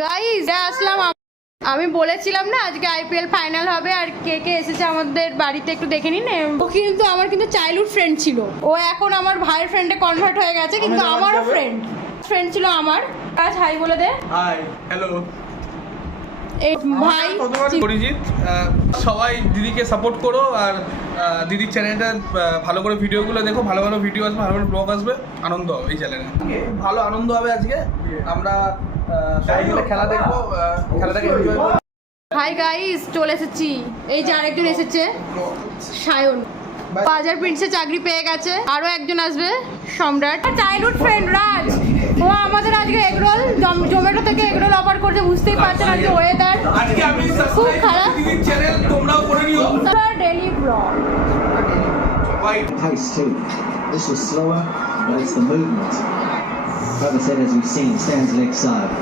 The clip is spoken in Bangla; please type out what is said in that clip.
গাইস আসলাম। আমি বলেছিলাম না আজকে আইপিএল ফাইনাল হবে আর কে কে এসেছে আমাদের বাড়িতে একটু দেখে নিন। ও কিন্তু আমার কিন্তু চাইল্ডহুড ফ্রেন্ড ছিল, ও এখন আমার ভাইয়ের ফ্রেন্ডে কনভার্ট হয়ে গেছে, কিন্তু আমারও ফ্রেন্ড ছিল আমার। আজ হাই বলে দে। হাই হ্যালো এই ভাই পরিজিৎ, সবাই দিদিকে সাপোর্ট করো আর দিদির চ্যানেলটা ভালো করে ভিডিওগুলো দেখো, ভালো ভালো ভিডিও আসবে, ভালো ভালো ব্লগ আসবে, আনন্দ হবে এই চ্যানেলে। ভালো আনন্দ হবে আজকে, আমরা সবাই মিলে খেলা দেখবো, খেলাটাকে এনজয় করবো। হাই গাইস, চলে এসেছি। এই যে আরেকজন এসেছে, সায়ন বাজার প্রিন্সে চাকরি পেয়ে গেছে। আরো একজন আসবে, সম্রাট, চাইল্ডহুড ফ্রেন্ড রাজ। ও আমাদের আজকে এগরোল জোম্যাটো থেকে এগরোল অফার করতে, বুঝতেই পারছেন আজকে ওয়েদার আজকে আমি খুব খারাপ। দিদির চ্যানেল তোমরাও করে নিও। Daily blog. Pace too. This was slower, but it's the movement. Trevor said, as we've seen, stands leg side.